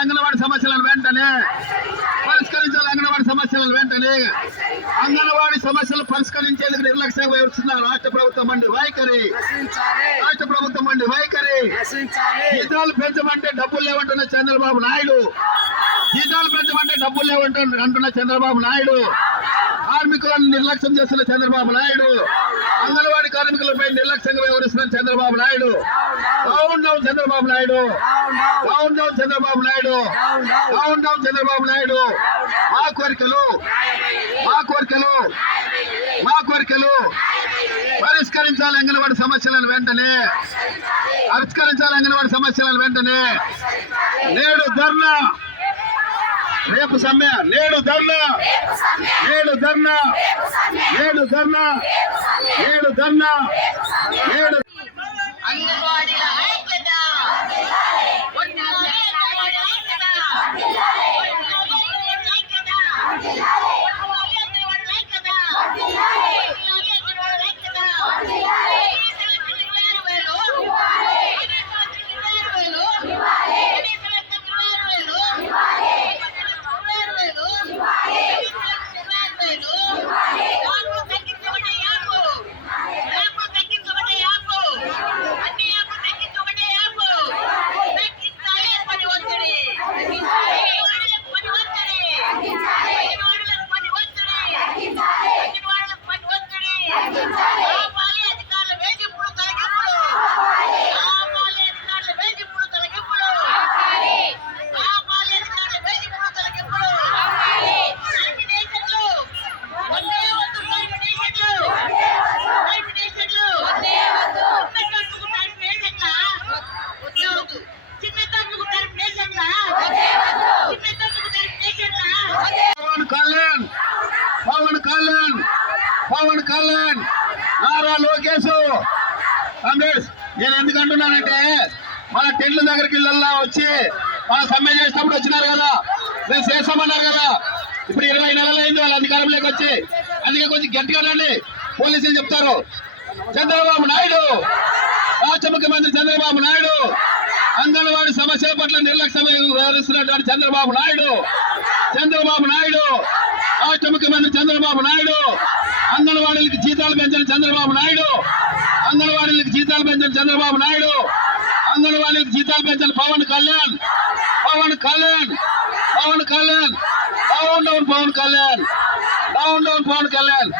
అంగన్వాడీ సమస్యలను వెంటనే పరిష్కరించాలి. అంగన్వాడీ సమస్యలను వెంటనే అంగన్వాడీ సమస్యలు పరిష్కరించేందుకు నిర్లక్ష్యంగా వస్తున్నారు రాష్ట్ర ప్రభుత్వం మండి వైఖరి. రాష్ట్ర ప్రభుత్వం మండి వైఖరి. జీతాలు పెంచమంటే డబ్బులు లేవంటున్న చంద్రబాబు నాయుడు. జీతాలు పెంచమంటే డబ్బులు లేవంటున్న చంద్రబాబు నాయుడు. కార్మికులను నిర్లక్ష్యం చేస్తున్న చంద్రబాబు నాయుడు. అంగన్వాడీ కార్మికులపై నిర్లక్ష్యంగా వ్యవహరిస్తున్న Chandrababu Naidu. Down down Chandrababu Naidu. Down down Chandrababu Naidu. Down down Chandrababu Naidu. మా కోరికలు మా కోరికలు మా కోరికలు పరిష్కరించాలి. అంగన్వాడీ సమస్యలను వెంటనే పరిష్కరించాలి. అంగన్వాడీ సమస్యలను వెంటనే. నేడు ధర్నా, రేపు సమ్మె. నేడు ధర్నా, నేడు ధర్నా, నేడు ధర్నా, నేడు ధర్నా, నేడు అంగన్వాడీల ఐక్యత. పవన్ కళ్యాణ్, నారా లోకేష్, కాంగ్రెస్. నేను ఎందుకంటున్నానంటే మన టెంట్ల దగ్గరికి వచ్చి మన సమ్మె చేసినప్పుడు వచ్చినారు కదా, మేము చేస్తామన్నారు కదా. ఇప్పుడు 20 నెలలు అయింది వాళ్ళ అధికారంలోకి వచ్చి. అందుకే కొంచెం గట్టిగా రండి, పోలీసులు చెప్తారు. చంద్రబాబు నాయుడు, రాష్ట్ర ముఖ్యమంత్రి చంద్రబాబు నాయుడు అంగన్వాడీ సమస్యల పట్ల నిర్లక్ష్యం వ్యవహరిస్తున్నటువంటి చంద్రబాబు నాయుడు. చంద్రబాబు నాయుడు, రాష్ట్ర ముఖ్యమంత్రి చంద్రబాబు నాయుడు అంగన్వాడీలకు జీతాలు పెంచిన చంద్రబాబు నాయుడు. అంగన్వాడీలకు జీతాలు పెంచిన చంద్రబాబు నాయుడు. అంగన్వాడీలకు జీతాలు పెంచిన Pawan Kalyan. Pawan Kalyan, Pawan Kalyan, down down Pawan Kalyan, down down Pawan Kalyan.